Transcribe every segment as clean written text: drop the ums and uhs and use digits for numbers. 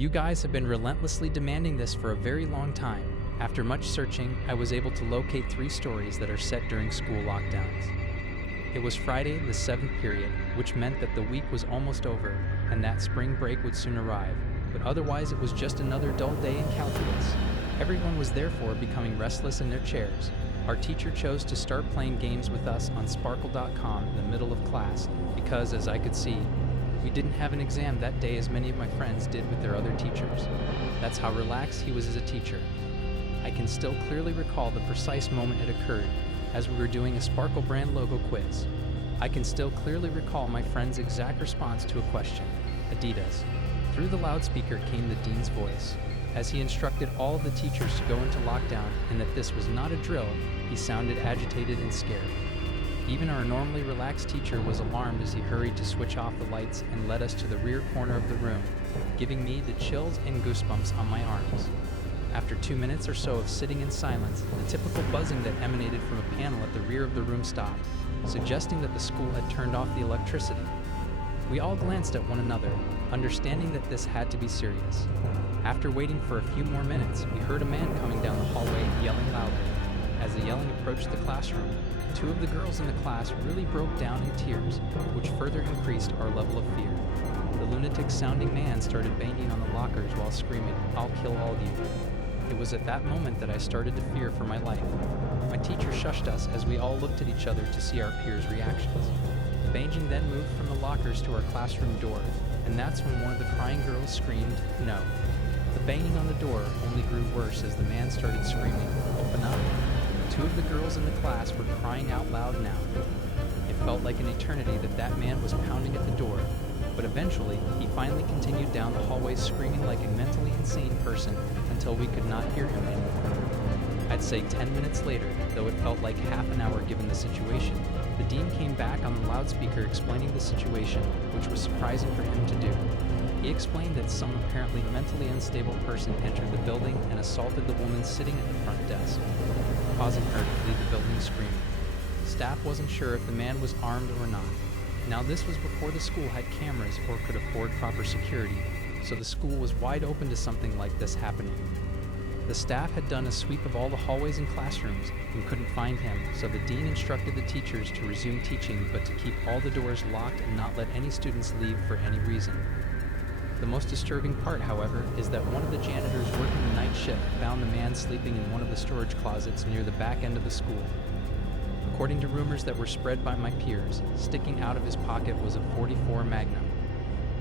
You guys have been relentlessly demanding this for a very long time. After much searching, I was able to locate 3 stories that are set during school lockdowns. It was Friday, the 7th period, which meant that the week was almost over, and that spring break would soon arrive, but otherwise it was just another dull day in calculus. Everyone was therefore becoming restless in their chairs. Our teacher chose to start playing games with us on sparkle.com in the middle of class because, as I could see, we didn't have an exam that day as many of my friends did with their other teachers. That's how relaxed he was as a teacher. I can still clearly recall the precise moment it occurred, as we were doing a Sparkle brand logo quiz. I can still clearly recall my friend's exact response to a question, Adidas. Through the loudspeaker came the dean's voice. As he instructed all of the teachers to go into lockdown and that this was not a drill, he sounded agitated and scared. Even our normally relaxed teacher was alarmed as he hurried to switch off the lights and led us to the rear corner of the room, giving me the chills and goosebumps on my arms. After 2 minutes or so of sitting in silence, the typical buzzing that emanated from a panel at the rear of the room stopped, suggesting that the school had turned off the electricity. We all glanced at one another, understanding that this had to be serious. After waiting for a few more minutes, we heard a man coming down the hallway yelling loudly. As the yelling approached the classroom, 2 of the girls in the class really broke down in tears, which further increased our level of fear. The lunatic-sounding man started banging on the lockers while screaming, "I'll kill all of you." It was at that moment that I started to fear for my life. My teacher shushed us as we all looked at each other to see our peers' reactions. The banging then moved from the lockers to our classroom door, and that's when one of the crying girls screamed, "No." The banging on the door only grew worse as the man started screaming, "Open up." 2 of the girls in the class were crying out loud now. It felt like an eternity that man was pounding at the door, but eventually he finally continued down the hallway screaming like a mentally insane person until we could not hear him anymore. I'd say 10 minutes later, though it felt like half an hour given the situation, the dean came back on the loudspeaker explaining the situation, which was surprising for him to do. He explained that some apparently mentally unstable person entered the building and assaulted the woman sitting at the front desk, causing her to leave the building screaming. Staff wasn't sure if the man was armed or not. Now this was before the school had cameras or could afford proper security, so the school was wide open to something like this happening. The staff had done a sweep of all the hallways and classrooms and couldn't find him, so the dean instructed the teachers to resume teaching but to keep all the doors locked and not let any students leave for any reason. The most disturbing part, however, is that one of the janitors working the night shift found the man sleeping in one of the storage closets near the back end of the school. According to rumors that were spread by my peers, sticking out of his pocket was a .44 Magnum.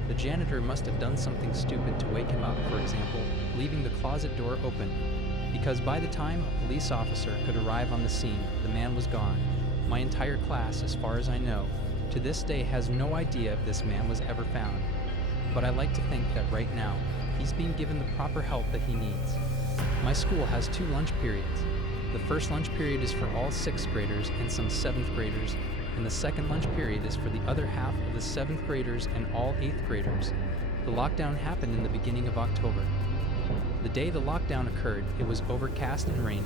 The janitor must have done something stupid to wake him up, for example, leaving the closet door open, because by the time a police officer could arrive on the scene, the man was gone. My entire class, as far as I know, to this day has no idea if this man was ever found. But I like to think that right now, he's being given the proper help that he needs. My school has 2 lunch periods. The first lunch period is for all 6th graders and some 7th graders, and the second lunch period is for the other half of the 7th graders and all 8th graders. The lockdown happened in the beginning of October. The day the lockdown occurred, it was overcast and rainy.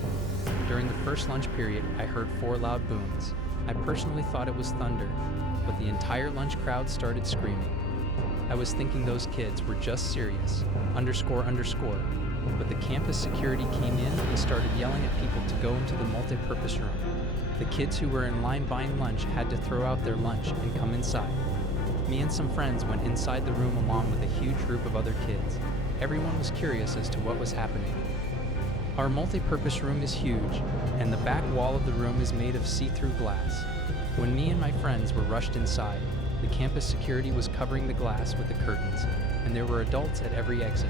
During the first lunch period, I heard 4 loud booms. I personally thought it was thunder, but the entire lunch crowd started screaming. I was thinking those kids were just serious, __, but the campus security came in and started yelling at people to go into the multi-purpose room. The kids who were in line buying lunch had to throw out their lunch and come inside. Me and some friends went inside the room along with a huge group of other kids. Everyone was curious as to what was happening. Our multi-purpose room is huge, and the back wall of the room is made of see-through glass. When me and my friends were rushed inside, the campus security was covering the glass with the curtains, and there were adults at every exit.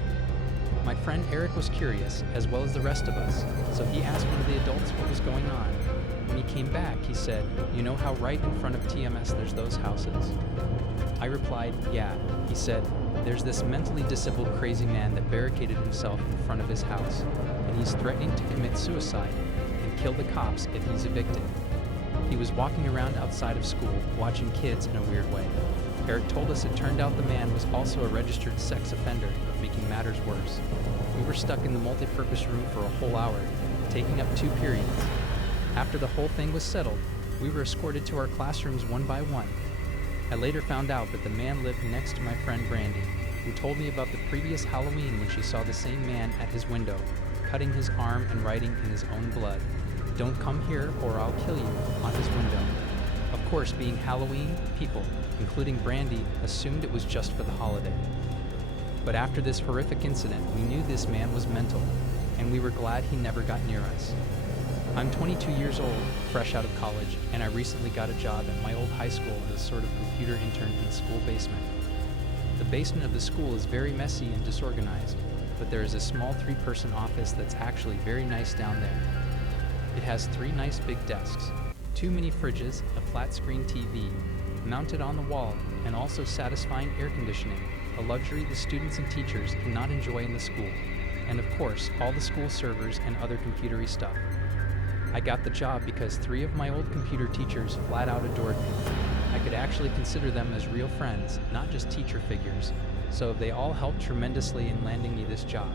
My friend Eric was curious, as well as the rest of us, so he asked one of the adults what was going on. When he came back, he said, "You know how right in front of TMS there's those houses?" I replied, "Yeah." He said, "There's this mentally disabled crazy man that barricaded himself in front of his house, and he's threatening to commit suicide and kill the cops if he's evicted. He was walking around outside of school, watching kids in a weird way." Eric told us it turned out the man was also a registered sex offender, making matters worse. We were stuck in the multi-purpose room for a whole hour, taking up 2 periods. After the whole thing was settled, we were escorted to our classrooms one by one. I later found out that the man lived next to my friend Brandy. who told me about the previous Halloween when she saw the same man at his window, cutting his arm and writing in his own blood, "Don't come here or I'll kill you," on his window. Of course, being Halloween, people, including Brandy, assumed it was just for the holiday. But after this horrific incident, we knew this man was mental, and we were glad he never got near us. I'm 22 years old, fresh out of college, and I recently got a job at my old high school as a sort of computer intern in the school basement. The basement of the school is very messy and disorganized, but there is a small 3-person office that's actually very nice down there. It has 3 nice big desks, 2 mini fridges, a flat-screen TV, mounted on the wall, and also satisfying air conditioning, a luxury the students and teachers cannot enjoy in the school, and of course, all the school servers and other computery stuff. I got the job because 3 of my old computer teachers flat out adored me. I could actually consider them as real friends, not just teacher figures, so they all helped tremendously in landing me this job.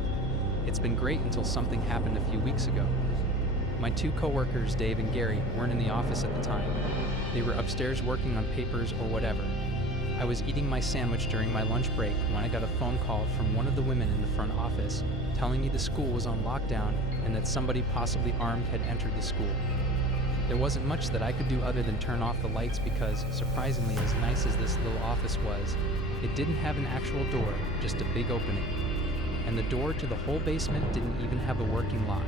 It's been great until something happened a few weeks ago. My 2 coworkers, Dave and Gary, weren't in the office at the time. They were upstairs working on papers or whatever. I was eating my sandwich during my lunch break when I got a phone call from one of the women in the front office telling me the school was on lockdown and that somebody possibly armed had entered the school. There wasn't much that I could do other than turn off the lights because, surprisingly, as nice as this little office was, it didn't have an actual door, just a big opening. And the door to the whole basement didn't even have a working lock.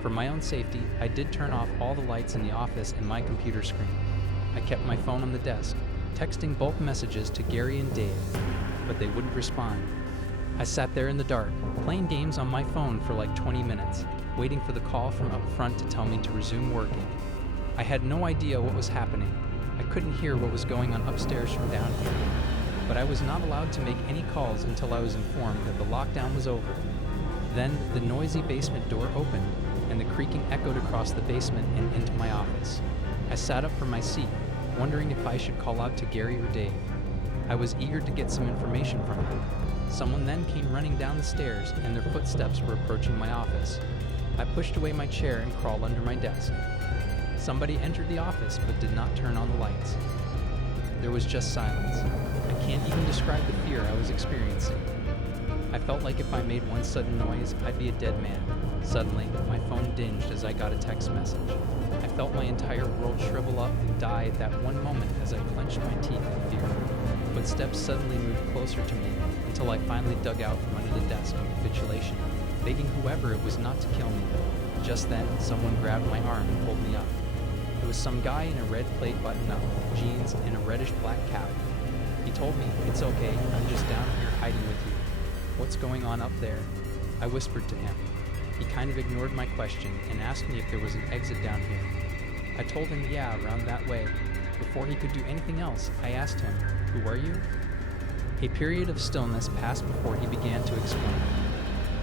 For my own safety, I did turn off all the lights in the office and my computer screen. I kept my phone on the desk, texting bulk messages to Gary and Dave, but they wouldn't respond. I sat there in the dark, playing games on my phone for like 20 minutes, waiting for the call from up front to tell me to resume working. I had no idea what was happening. I couldn't hear what was going on upstairs from down here, but I was not allowed to make any calls until I was informed that the lockdown was over. Then the noisy basement door opened, and the creaking echoed across the basement and into my office. I sat up from my seat, wondering if I should call out to Gary or Dave. I was eager to get some information from them. Someone then came running down the stairs, and their footsteps were approaching my office. I pushed away my chair and crawled under my desk. Somebody entered the office but did not turn on the lights. There was just silence. I can't even describe the fear I was experiencing. I felt like if I made one sudden noise, I'd be a dead man. Suddenly, my phone dinged as I got a text message. I felt my entire world shrivel up and die at that one moment as I clenched my teeth in fear. Footsteps suddenly moved closer to me until I finally dug out from under the desk in capitulation, begging whoever it was not to kill me. Just then, someone grabbed my arm and pulled me up. It was some guy in a red plaid button-up, jeans, and a reddish-black cap. He told me, "It's okay, I'm just down here hiding with you. What's going on up there?" I whispered to him. He kind of ignored my question and asked me if there was an exit down here. I told him, yeah, around that way. Before he could do anything else, I asked him, "Who are you?" A period of stillness passed before he began to explain.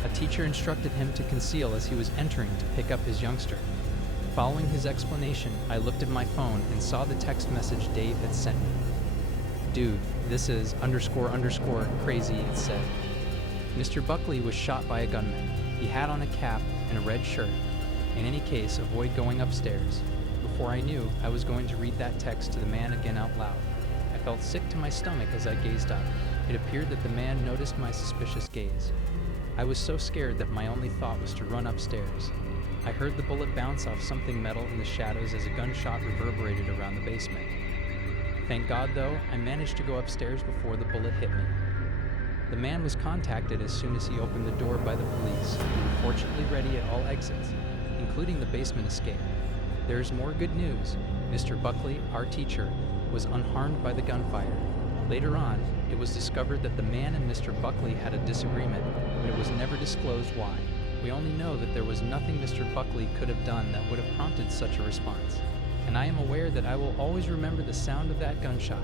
A teacher instructed him to conceal as he was entering to pick up his youngster. Following his explanation, I looked at my phone and saw the text message Dave had sent me. "Dude, this is __crazy," it said. Mr. Buckley was shot by a gunman. He had on a cap and a red shirt. In any case, avoid going upstairs. Before I knew, I was going to read that text to the man again out loud. I felt sick to my stomach as I gazed up. It appeared that the man noticed my suspicious gaze. I was so scared that my only thought was to run upstairs. I heard the bullet bounce off something metal in the shadows as a gunshot reverberated around the basement. Thank God, though, I managed to go upstairs before the bullet hit me. The man was contacted as soon as he opened the door by the police, who were fortunately ready at all exits, including the basement escape. There is more good news. Mr. Buckley, our teacher, was unharmed by the gunfire. Later on, it was discovered that the man and Mr. Buckley had a disagreement, but it was never disclosed why. We only know that there was nothing Mr. Buckley could have done that would have prompted such a response. And I am aware that I will always remember the sound of that gunshot,